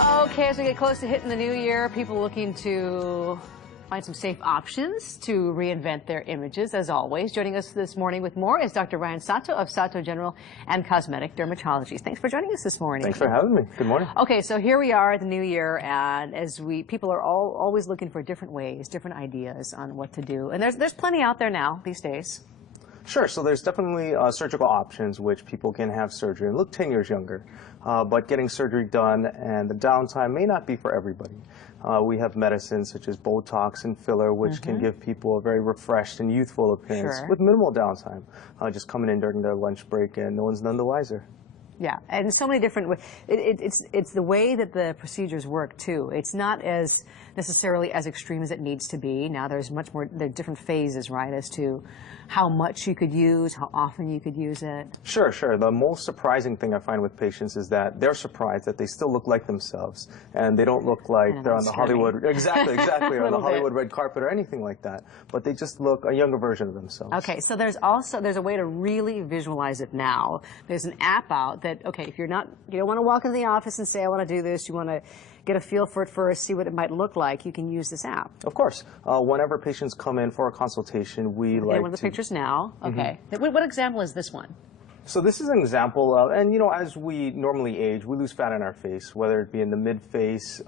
Okay, as we get close to hitting the new year, people looking to find some safe options to reinvent their images, as always. Joining us this morning with more is Dr. Ryan Sato of Sato General and Cosmetic Dermatology. Thanks for joining us this morning. Thanks for having me. Good morning. Okay, so here we are at the new year, and as people are always looking for different ways, different ideas on what to do. And there's plenty out there now these days. Sure, so there's definitely surgical options which people can have surgery and look 10 years younger. But getting surgery done and the downtime may not be for everybody. We have medicines such as Botox and filler, which can give people a very refreshed and youthful appearance with minimal downtime, just coming in during their lunch break and no one's none the wiser. Yeah, and so many different ways. It's the way that the procedures work too. It's not as necessarily as extreme as it needs to be. Now there's much more, there are different phases, right, as to how much you could use, how often you could use it. Sure, sure. The most surprising thing I find with patients is that they're surprised that they still look like themselves and they don't look like they're on the Hollywood, exactly, on the Hollywood red carpet or anything like that. But they just look a younger version of themselves. Okay, so there's a way to really visualize it now. There's an app out that, okay, if you don't want to walk into the office and say, I want to do this, you want to get a feel for it first, see what it might look like, you can use this app. Of course. Whenever patients come in for a consultation, we like one of the pictures now. Okay. What example is this one? So this is an example of, and you know, as we normally age, we lose fat in our face, whether it be in the mid-face,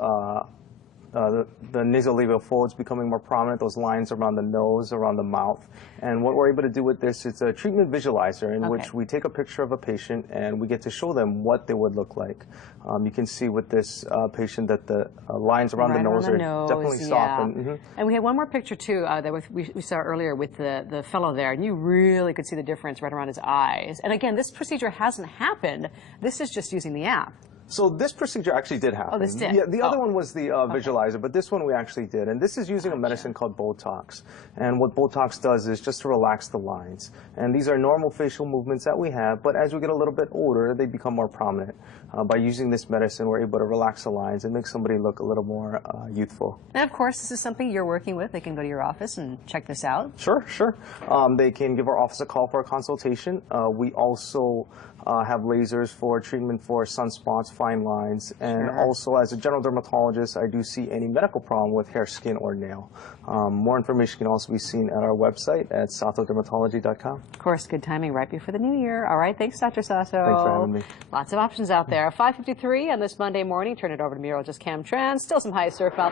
the nasolabial folds becoming more prominent, those lines around the nose, around the mouth. And what we're able to do with this, it's a treatment visualizer in which we take a picture of a patient and we get to show them what they would look like. You can see with this patient that the lines around the nose are definitely softened. And we had one more picture too that we saw earlier with the fellow there, and you really could see the difference right around his eyes. And again, this procedure hasn't happened. This is just using the app. So this procedure actually did happen. Oh, this did? Yeah, the other one was the visualizer, but this one we actually did. And this is using a medicine called Botox. And what Botox does is just to relax the lines. And these are normal facial movements that we have, but as we get a little bit older, they become more prominent. By using this medicine, we're able to relax the lines and make somebody look a little more youthful. And of course, this is something you're working with. They can go to your office and check this out. Sure, sure. They can give our office a call for a consultation. We also have lasers for treatment for sunspots, fine lines, and also as a general dermatologist, I do see any medical problem with hair, skin, or nail. More information can also be seen at our website at satodermatology.com. Of course, good timing right before the new year. All right, thanks, Dr. Sato. Thanks for having me. Lots of options out there. 5:53 on this Monday morning. Turn it over to meteorologist Cam Tran. Still some high surf out